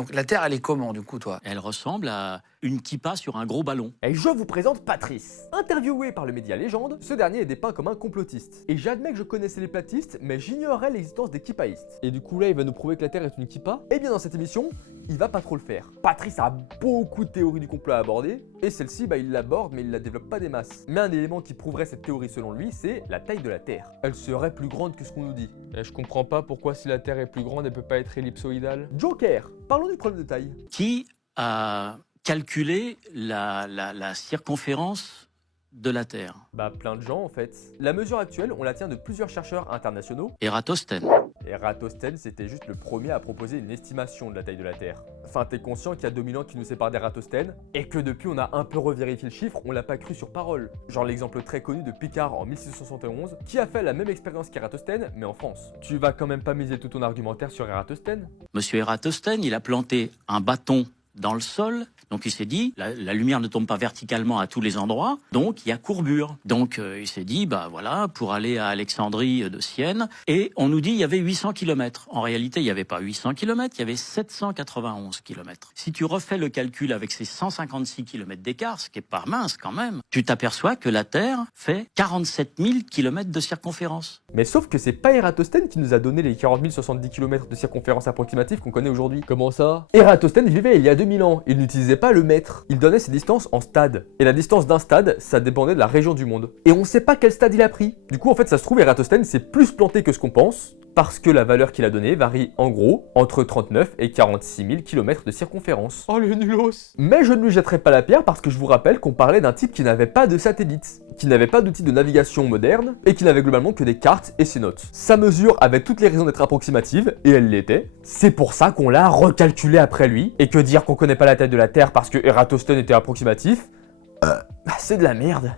Donc la Terre, elle est comment du coup, toi? Elle ressemble à une kippa sur un gros ballon. Et je vous présente Patrice. Interviewé par le média Légende, ce dernier est dépeint comme un complotiste. Et j'admets que je connaissais les platistes, mais j'ignorais l'existence des kippaïstes. Et du coup là, il va nous prouver que la Terre est une kippa. Et bien dans cette émission, il va pas trop le faire. Patrice a beaucoup de théories du complot à aborder, et celle-ci, il l'aborde, mais il la développe pas des masses. Mais un élément qui prouverait cette théorie selon lui, c'est la taille de la Terre. Elle serait plus grande que ce qu'on nous dit. Et je comprends pas pourquoi si la Terre est plus grande, elle peut pas être ellipsoïdale. Joker, parlons du problème de taille. Qui a calculé la circonférence de la Terre? Plein de gens en fait. La mesure actuelle, on la tient de plusieurs chercheurs internationaux. Ératosthène. Eratosthène, c'était juste le premier à proposer une estimation de la taille de la Terre. Enfin, t'es conscient qu'il y a 2000 ans qui nous séparent d'Eratosthène, et que depuis on a un peu revérifié le chiffre, on l'a pas cru sur parole. Genre l'exemple très connu de Picard en 1671, qui a fait la même expérience qu'Eratosthène, mais en France. Tu vas quand même pas miser tout ton argumentaire sur Eratosthène? Monsieur Ératosthène, il a planté un bâton dans le sol, donc il s'est dit, la lumière ne tombe pas verticalement à tous les endroits, donc il y a courbure. Donc il s'est dit, voilà, pour aller à Alexandrie de Sienne, et on nous dit il y avait 800 km. En réalité, il n'y avait pas 800 km, il y avait 791 km. Si tu refais le calcul avec ces 156 km d'écart, ce qui est pas mince quand même, tu t'aperçois que la Terre fait 47 000 km de circonférence. Mais sauf que c'est pas Eratosthène qui nous a donné les 40 070 km de circonférence approximative qu'on connaît aujourd'hui. Comment ça? Eratosthène vivait il y a 2000 ans, il n'utilisait pas le mètre, il donnait ses distances en stades. Et la distance d'un stade, ça dépendait de la région du monde. Et on sait pas quel stade il a pris. Du coup, en fait, ça se trouve, Eratosthène s'est plus planté que ce qu'on pense, parce que la valeur qu'il a donnée varie en gros entre 39 et 46 000 km de circonférence. Oh le nulos! Mais je ne lui jetterai pas la pierre parce que je vous rappelle qu'on parlait d'un type qui n'avait pas de satellite, qui n'avait pas d'outils de navigation moderne et qui n'avait globalement que des cartes et ses notes. Sa mesure avait toutes les raisons d'être approximative, et elle l'était. C'est pour ça qu'on l'a recalculé après lui, et que dire qu'on connaît pas la taille de la Terre parce que Eratosthène était approximatif, c'est de la merde.